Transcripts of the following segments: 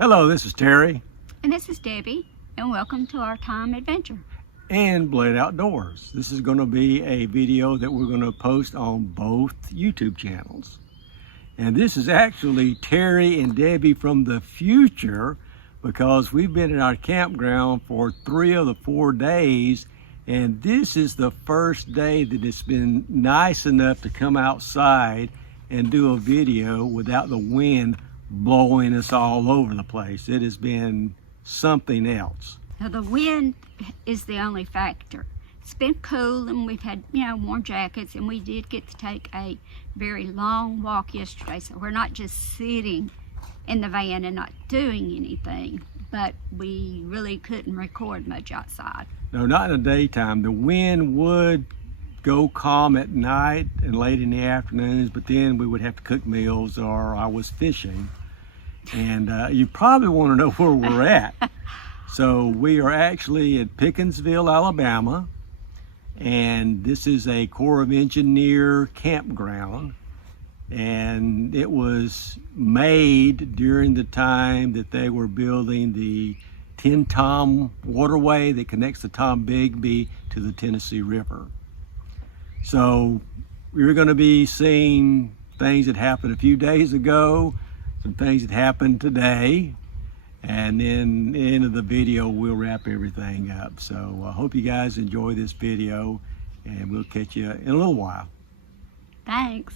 Hello, this is Terry And this is Debbie, and welcome to our time adventure. and Blade Outdoors. This is going to be a video that we're going to post on both YouTube channels. And this is actually Terry and Debbie from the future, because we've been in our campground for 3 of the 4 days, and this is the first day that it's been nice enough to come outside and do a video without the wind blowing us all over the place. It has been something else. Now, the wind is the only factor. It's been cool, and we've had, warm jackets, and we did get to take a very long walk yesterday, so we're not just sitting in the van and not doing anything, but we really couldn't record much outside. No, not in the daytime. The wind would go calm at night and late in the afternoons, but then we would have to cook meals, or I was fishing. And you probably want to know where we're at. So we are actually at Pickensville, Alabama, and this is a Corps of Engineer campground, and it was made during the time that they were building the Ten Tom waterway that connects the Tombigbee to the Tennessee River. So we're going to be seeing things that happened a few days ago, some things that happened today, and then at the end of the video we'll wrap everything up. So I hope you guys enjoy this video, and we'll catch you in a little while. Thanks.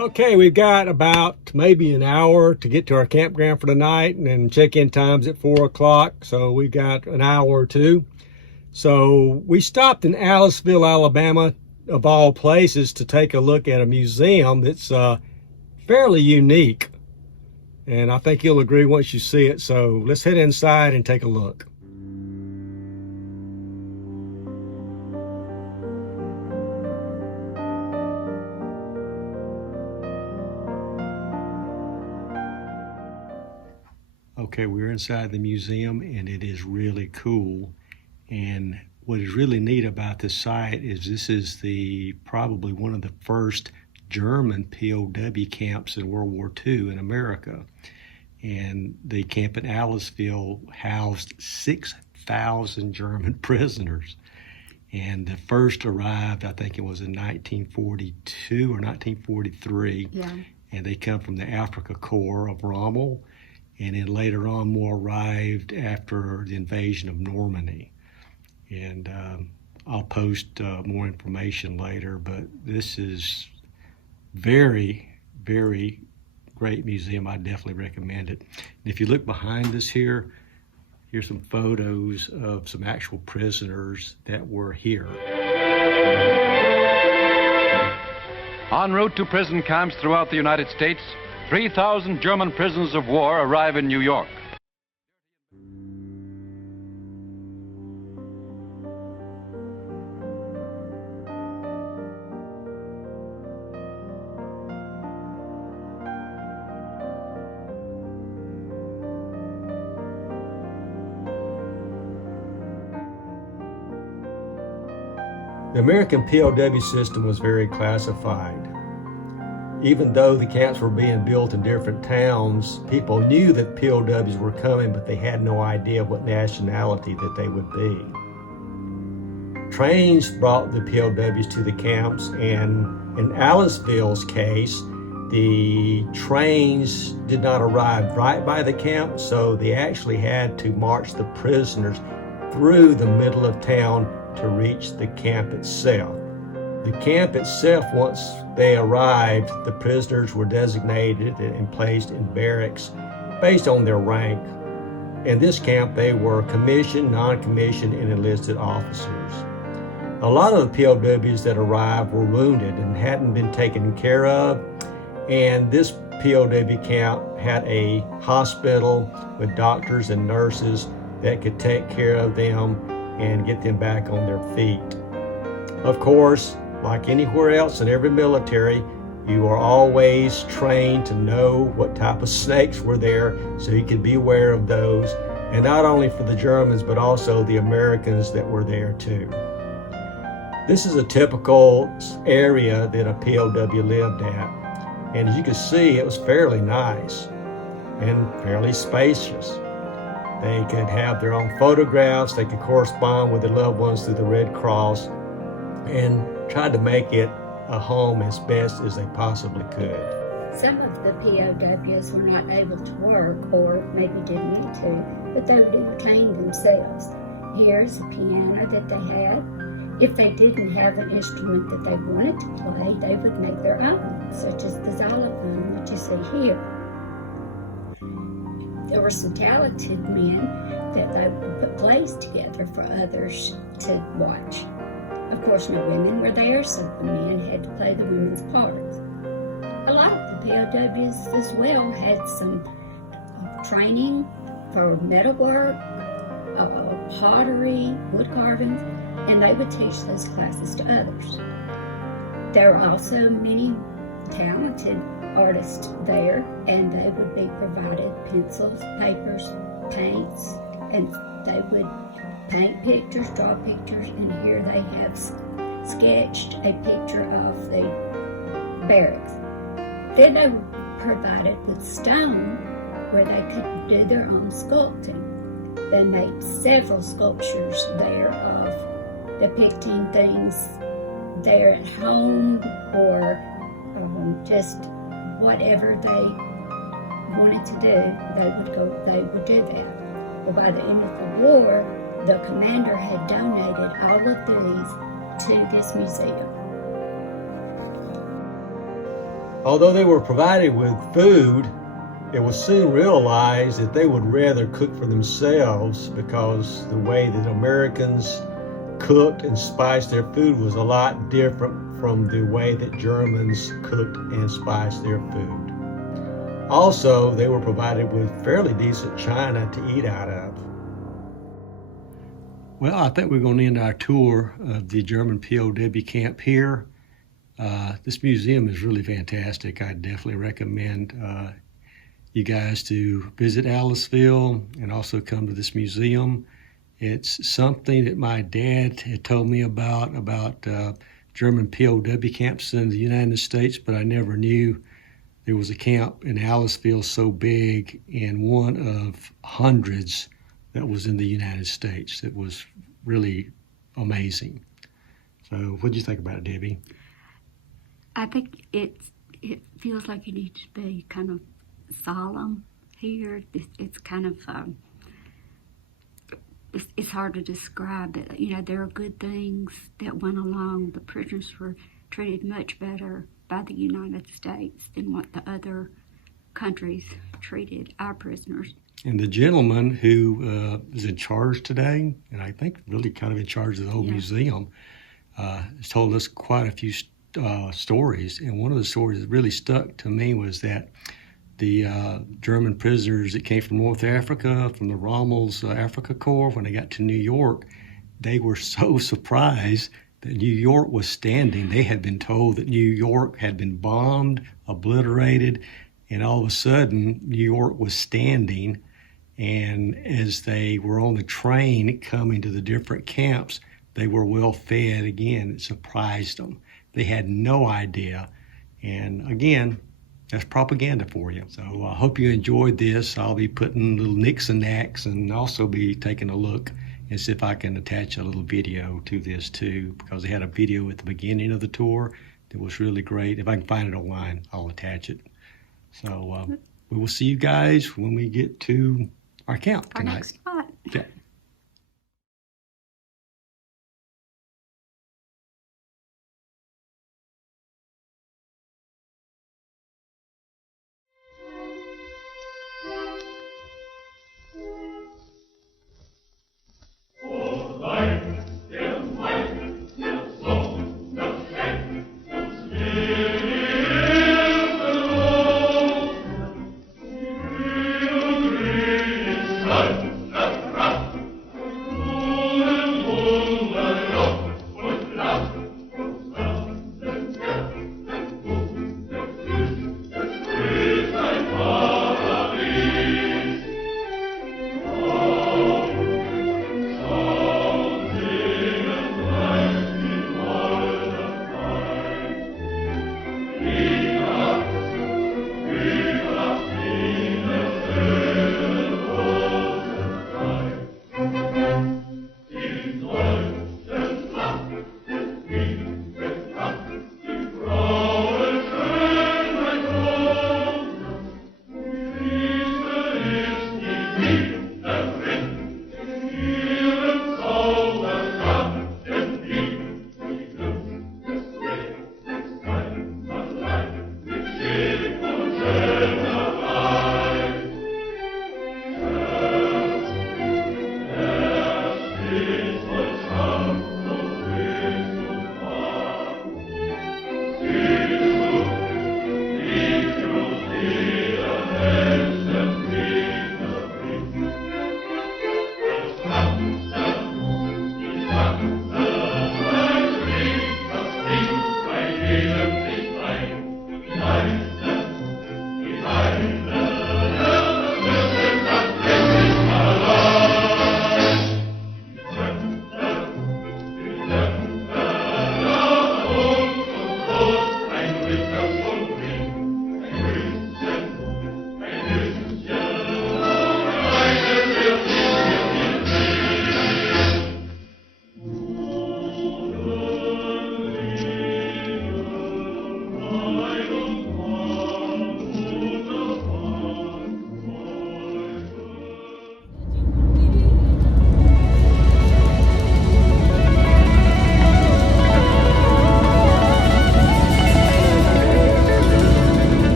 Okay, we've got about maybe an hour to get to our campground for the night, and then check-in time's at 4 o'clock, so we've got an hour or two. So we stopped in Aliceville, Alabama, of all places, to take a look at a museum that's fairly unique. And I think you'll agree once you see it, so let's head inside and take a look. Okay, we're inside the museum, and it is really cool. And what is really neat about this site is this is probably one of the first German POW camps in World War II in America. And the camp in Aliceville housed 6,000 German prisoners. And the first arrived, I think it was in 1942 or 1943. Yeah. And they come from the Afrika Korps of Rommel. And then later on, more arrived after the invasion of Normandy. And I'll post more information later, but this is very, very great museum. I definitely recommend it. And if you look behind us here, here's some photos of some actual prisoners that were here. En route to prison camps throughout the United States, 3,000 German prisoners of war arrive in New York. The American POW system was very classified. Even though the camps were being built in different towns, people knew that POWs were coming, but they had no idea what nationality that they would be. trains brought the POWs to the camps, and in Aliceville's case, the trains did not arrive right by the camp, so they actually had to march the prisoners through the middle of town to reach the camp itself. The camp itself, once they arrived, the prisoners were designated and placed in barracks based on their rank. In this camp, they were commissioned, non-commissioned, and enlisted officers. A lot of the POWs that arrived were wounded and hadn't been taken care of, and this POW camp had a hospital with doctors and nurses that could take care of them and get them back on their feet. Of course, like anywhere else in every military, you are always trained to know what type of snakes were there, so you could be aware of those, and not only for the Germans, but also the Americans that were there too. This is a typical area that a POW lived at, and as you can see, it was fairly nice and fairly spacious. They could have their own photographs, they could correspond with their loved ones through the Red Cross, and tried to make it a home as best as they possibly could. Some of the POWs were not able to work, or maybe didn't need to, but they would entertain themselves. Here's a piano that they had. If they didn't have an instrument that they wanted to play, they would make their own, such as the xylophone that you see here. There were some talented men that they would put plays together for others to watch. Of course, no women were there, so the men had to play the women's parts. A lot of the POWs as well had some training for metalwork, pottery, wood carvings, and they would teach those classes to others. There were also many talented artists there, and they would be provided pencils, papers, paints, and they would paint pictures, draw pictures, and here they have sketched a picture of the barracks. Then they were provided with stone where they could do their own sculpting. They made several sculptures there of depicting things there at home, or just whatever they wanted to do, they would do that. Well, by the end of the war, the commander had donated all of these to this museum. Although they were provided with food, it was soon realized that they would rather cook for themselves, because the way that Americans cooked and spiced their food was a lot different from the way that Germans cooked and spiced their food. Also, they were provided with fairly decent china to eat out of. Well, I think we're going to end our tour of the German POW camp here. This museum is really fantastic. I definitely recommend you guys to visit Aliceville and also come to this museum. It's something that my dad had told me about German POW camps in the United States, but I never knew there was a camp in Aliceville so big, and one of hundreds that was in the United States. It was really amazing. So what did you think about it, Debbie? I think it feels like you need to be kind of solemn here. It's kind of, it's hard to describe it. You know, there are good things that went along. The prisoners were treated much better by the United States than what the other countries treated our prisoners. And the gentleman who is in charge today, and I think really kind of in charge of the whole museum, has told us quite a few stories. And one of the stories that really stuck to me was that the German prisoners that came from North Africa, from the Rommel's Africa Corps, when they got to New York, they were so surprised that New York was standing. They had been told that New York had been bombed, obliterated, and all of a sudden, New York was standing. And as they were on the train coming to the different camps, they were well fed again. It surprised them. They had no idea. And again, that's propaganda for you. So I hope you enjoyed this. I'll be putting little nicks and knacks and also be taking a look and see if I can attach a little video to this too, because they had a video at the beginning of the tour that was really great. If I can find it online, I'll attach it. So we will see you guys when we get to our camp Our tonight. next spot. Okay.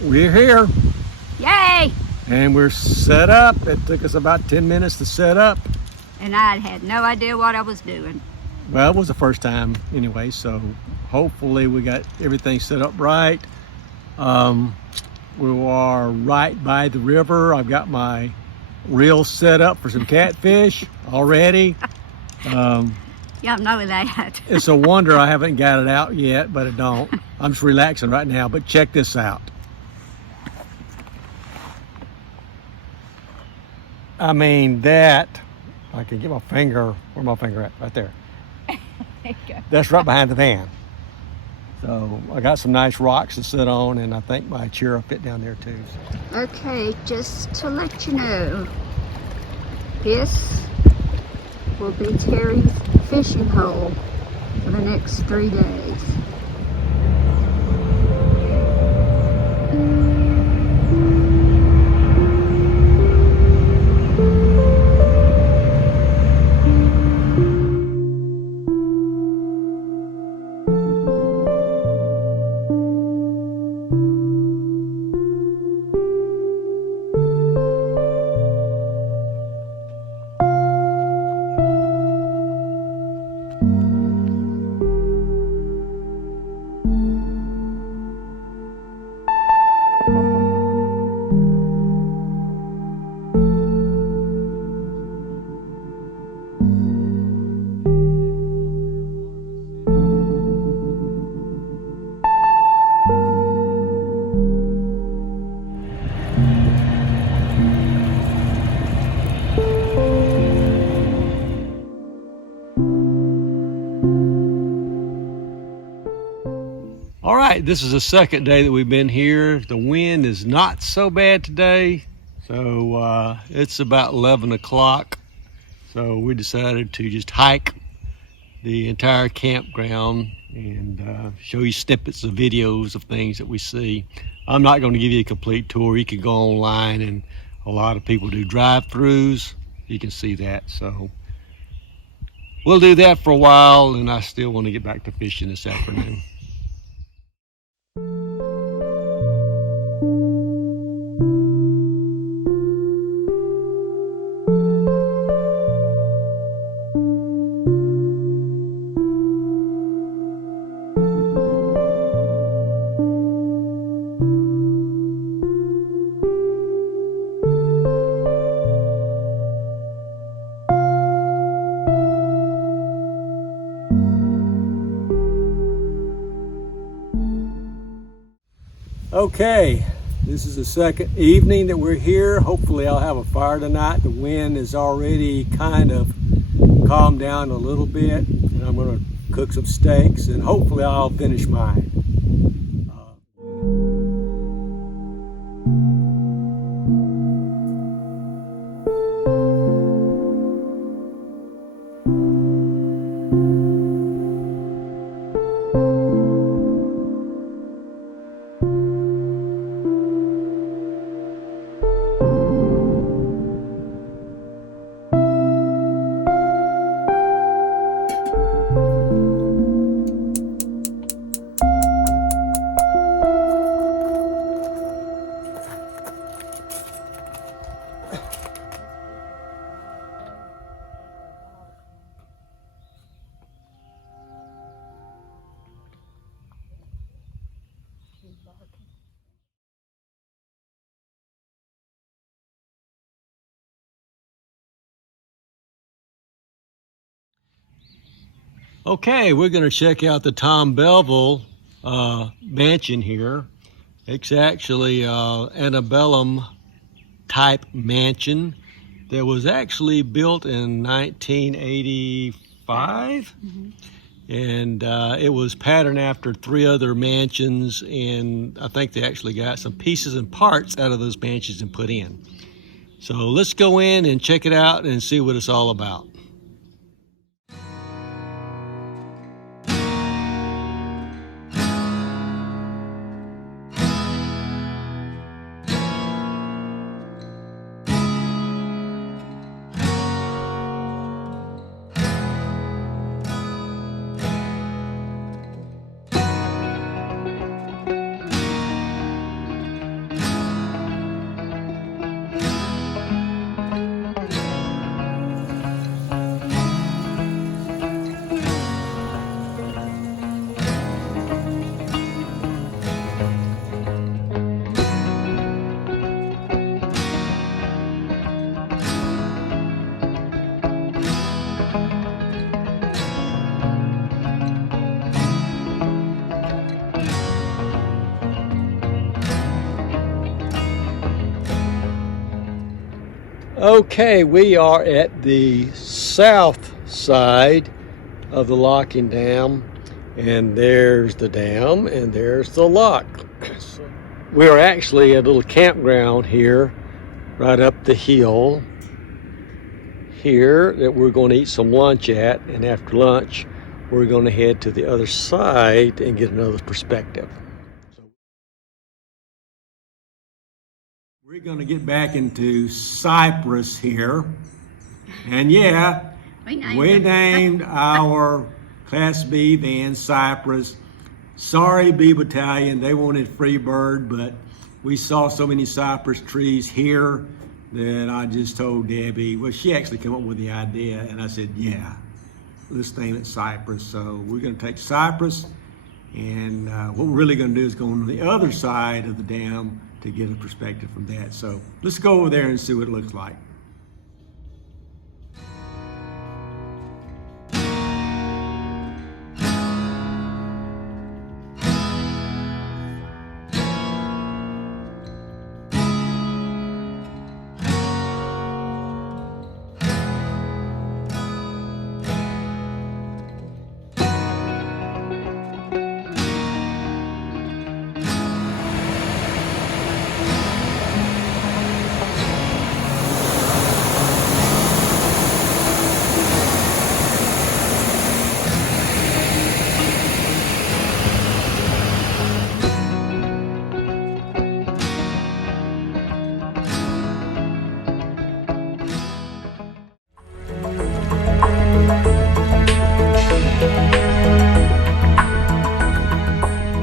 We're here Yay! and we're set up. It took us about 10 minutes to set up. And I had no idea what I was doing. Well, it was the first time anyway, so hopefully we got everything set up right. We are right by the river. I've got my reel set up for some catfish already. Y'all know that. It's a wonder I haven't got it out yet, but I don't. I'm just relaxing right now, but check this out. I mean, that, I can get my finger, where's my finger at? Right there. There you go. That's right behind the van. So I got some nice rocks to sit on, and I think my chair will fit down there too. Okay, just to let you know, this will be Terry's fishing hole for the next 3 days. All right, this is the second day that we've been here. The wind is not so bad today. So it's about 11 o'clock. So we decided to just hike the entire campground and show you snippets of videos of things that we see. I'm not going to give you a complete tour. You can go online, and a lot of people do drive-throughs. You can see that. So we'll do that for a while, and I still want to get back to fishing this afternoon. Okay, this is the second evening that we're here. Hopefully I'll have a fire tonight. The wind is already kind of calmed down a little bit, and I'm going to cook some steaks, and hopefully I'll finish mine. Okay, we're going to check out the Tom Belville mansion here. It's actually antebellum type mansion that was actually built in 1985. And it was patterned after 3 other mansions, and I think they actually got some pieces and parts out of those mansions and put in. So let's go in and check it out and see what it's all about. Okay, we are at the south side of the locking dam, and there's the dam and there's the lock. We're actually at a little campground here right up the hill here that we're going to eat some lunch at, and after lunch we're going to head to the other side and get another perspective. We're going to get back into Cypress here, and yeah, we named our Class B van Cypress. Sorry, B Battalion, they wanted Freebird, but we saw so many cypress trees here that I just told Debbie, well, she actually came up with the idea, and I said, yeah, let's name it Cypress. So we're going to take Cypress, and what we're really going to do is go on the other side of the dam to get a perspective from that. So let's go over there and see what it looks like.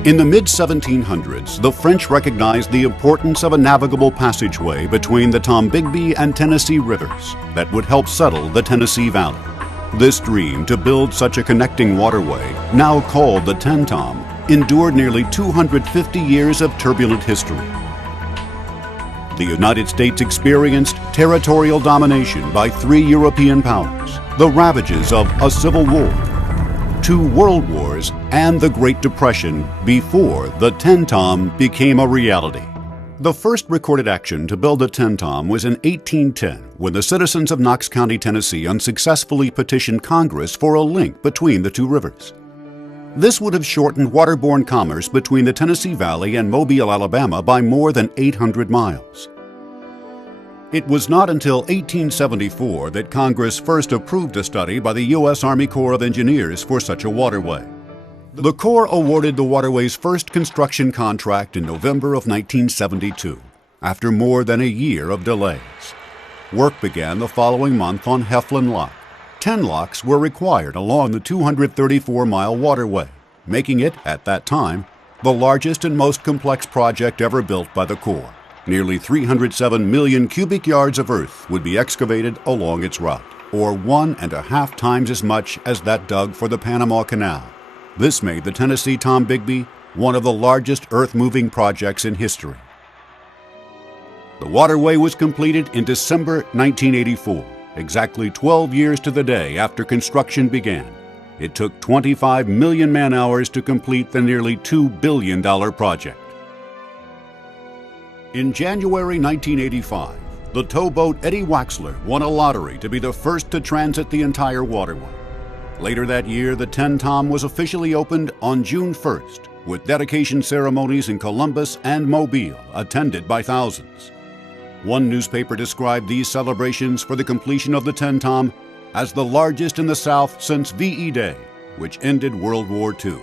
In the mid-1700s, the French recognized the importance of a navigable passageway between the Tombigbee and Tennessee rivers that would help settle the Tennessee Valley. This dream to build such a connecting waterway, now called the Tenn-Tom, endured nearly 250 years of turbulent history. The United States experienced territorial domination by 3 European powers, the ravages of a civil war, 2 world wars, and the Great Depression before the Tenn-Tom became a reality. The first recorded action to build the Tenn-Tom was in 1810, when the citizens of Knox County, Tennessee unsuccessfully petitioned Congress for a link between the 2 rivers. This would have shortened waterborne commerce between the Tennessee Valley and Mobile, Alabama by more than 800 miles. It was not until 1874 that Congress first approved a study by the U.S. Army Corps of Engineers for such a waterway. The Corps awarded the waterway's first construction contract in November of 1972, after more than a year of delays. Work began the following month on Heflin Lock. 10 locks were required along the 234-mile waterway, making it, at that time, the largest and most complex project ever built by the Corps. Nearly 307 million cubic yards of earth would be excavated along its route, or 1.5 times as much as that dug for the Panama Canal. This made the Tennessee Tombigbee one of the largest earth-moving projects in history. The waterway was completed in December 1984, exactly 12 years to the day after construction began. It took 25 million man-hours to complete the nearly $2 billion project. In January 1985, the towboat Eddie Waxler won a lottery to be the first to transit the entire waterway. Later that year, the Tenn-Tom was officially opened on June 1st, with dedication ceremonies in Columbus and Mobile attended by thousands. One newspaper described these celebrations for the completion of the Tenn-Tom as the largest in the South since VE Day, which ended World War II.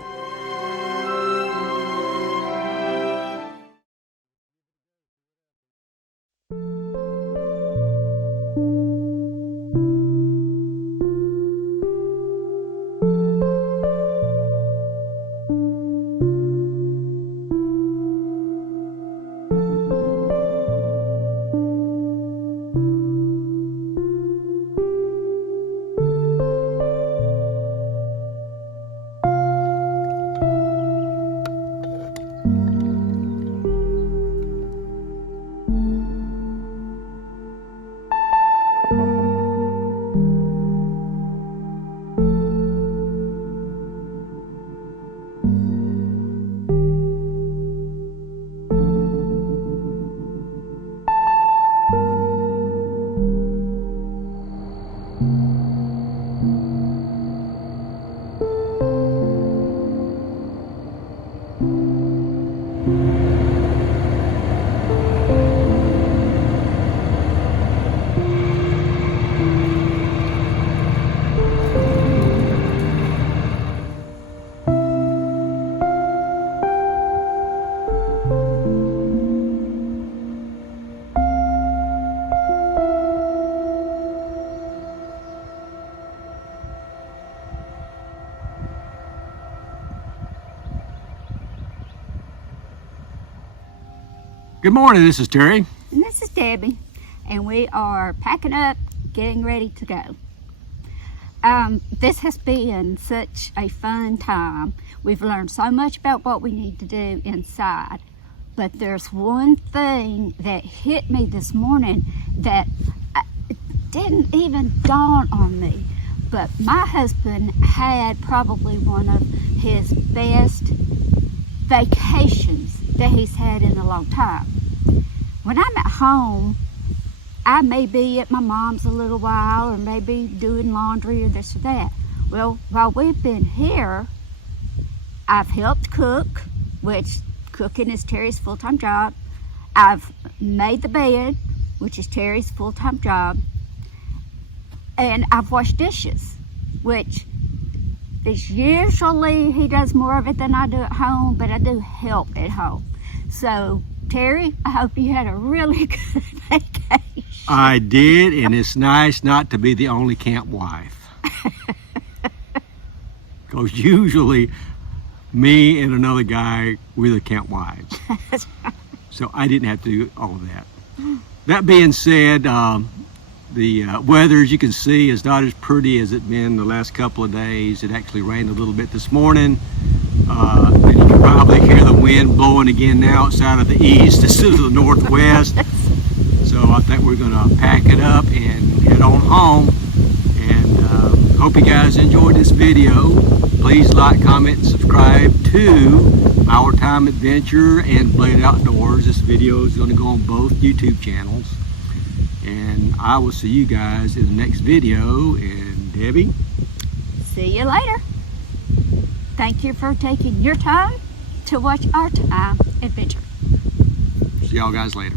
Good morning, this is Terry. And this is Debbie, and we are packing up, getting ready to go. This has been such a fun time. We've learned so much about what we need to do inside, but there's one thing that hit me this morning that didn't even dawn on me, but my husband had probably one of his best vacations that he's had in a long time. When I'm at home, I may be at my mom's a little while, or maybe doing laundry or this or that. Well, while we've been here, I've helped cook, which cooking is Terry's full-time job. I've made the bed, which is Terry's full-time job. And I've washed dishes, which is usually he does more of it than I do at home, but I do help at home. So, Terry, I hope you had a really good vacation. I did, and it's nice not to be the only camp wife. Because usually Me and another guy, we're the camp wives. So I didn't have to do all of that. That being said, the weather, as you can see, is not as pretty as it's been the last couple of days. It actually rained a little bit this morning. And you can probably hear the wind blowing again now. It's out of the east instead of the northwest. So I think we're going to pack it up and head on home. And hope you guys enjoyed this video. Please like, comment, and subscribe to Our Time Adventure and Blade Outdoors. This video is going to go on both YouTube channels. And I will see you guys in the next video. And Debbie? See you later. Thank you for taking your time to watch Our Time Adventure. See y'all guys later.